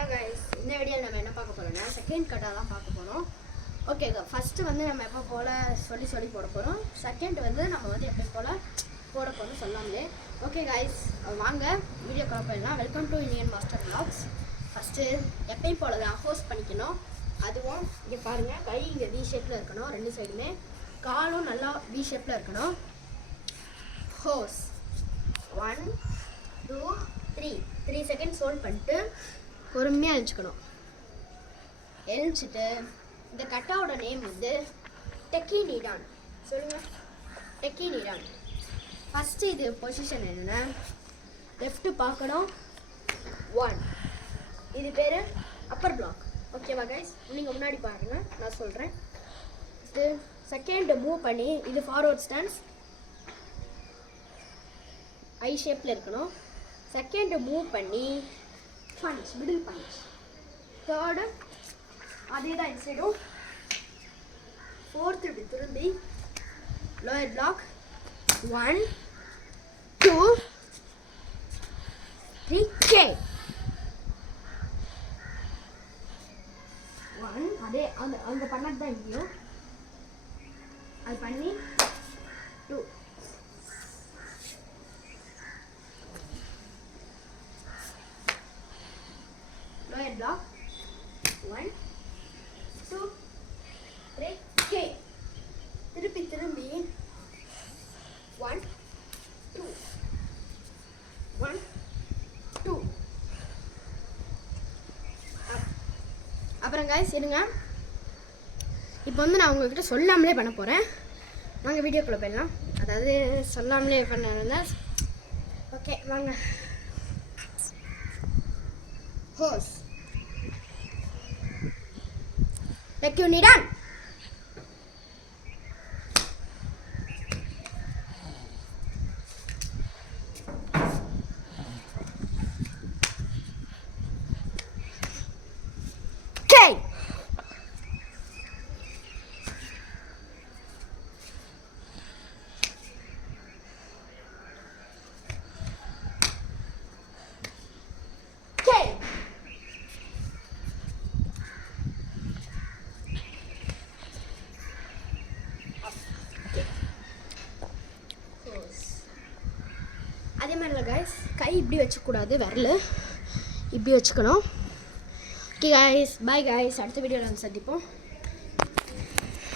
Hello guys, இந்த வீடியோவில் நம்ம என்ன பார்க்க போகிறோம்னா செகண்ட் கட்டாக தான் பார்க்க போகிறோம். ஓகேங்க, ஃபஸ்ட்டு வந்து நம்ம எப்போ போல் சொல்லி போட போகிறோம். செகண்ட் வந்து நம்ம வந்து எப்போ போல் போட போகிறோம் சொல்லாமலே. ஓகே கைஸ், வாங்க வீடியோ கால் பண்ணலாம். Welcome to Indian master vlogs. First எப்பயும் போல் தான் ஹோஸ்ட் பண்ணிக்கணும். அதுவும் இங்கே பாருங்கள், கை இங்கே வி ஷேப்பில் இருக்கணும், ரெண்டு சைடுமே. காலும் நல்லா வி ஷேப்பில் இருக்கணும். ஹோஸ் 1 2 3 செகண்ட்ஸ் ஹோல்ட் பண்ணிட்டு பொறுமையாக எழுச்சிக்கணும். எழுச்சிட்டு இந்த கட்டாவோட நேம் வந்து டெக்கி நீடான். சொல்லுங்கள், டெக்கி நீடான். ஃபஸ்ட்டு இது பொசிஷன் என்னென்னா லெஃப்ட்டு பார்க்கணும் 1. இது பேர் அப்பர் பிளாக். ஓகேவா கைஸ், நீங்கள் முன்னாடி பாருங்கள், நான் சொல்கிறேன். இது செகண்ட் மூவ் பண்ணி இது ஃபார்வர்ட் ஸ்டான்ஸ் ஐ ஷேப்பில் இருக்கணும். செகண்ட் மூவ் பண்ணி பஞ்ச், மிடில் பஞ்ச். தேர்டு அதே தான் இந்த சைடும். ஃபோர்த்து இப்படி திரும்பி லோயர் பிளாக் 1 2 3 கே 1. அதே அந்த பண்ணது தான் இங்கேயும் அது பண்ணி 2 lower block 1 2 3 K. திருப்பி 1 2 1 2. அப்புறம் guys இருங்க, இப்போ வந்து நான் உங்ககிட்ட சொல்லாமலே பண்ண போகிறேன். வாங்க வீடியோக்குள்ளே போயிடலாம். அதாவது சொல்லாமலே பண்ண. ஓகே வாங்க. ஹோஸ் டெக்கி நீடான். அதே மாதிரி இல்லை கைஸ், கை இப்படி வச்சுக்கூடாது, விரல் இப்படி வச்சுக்கணும். ஓகே கைஸ், பாய் கைஸ், அடுத்த வீடியோவில் வந்து சந்திப்போம்.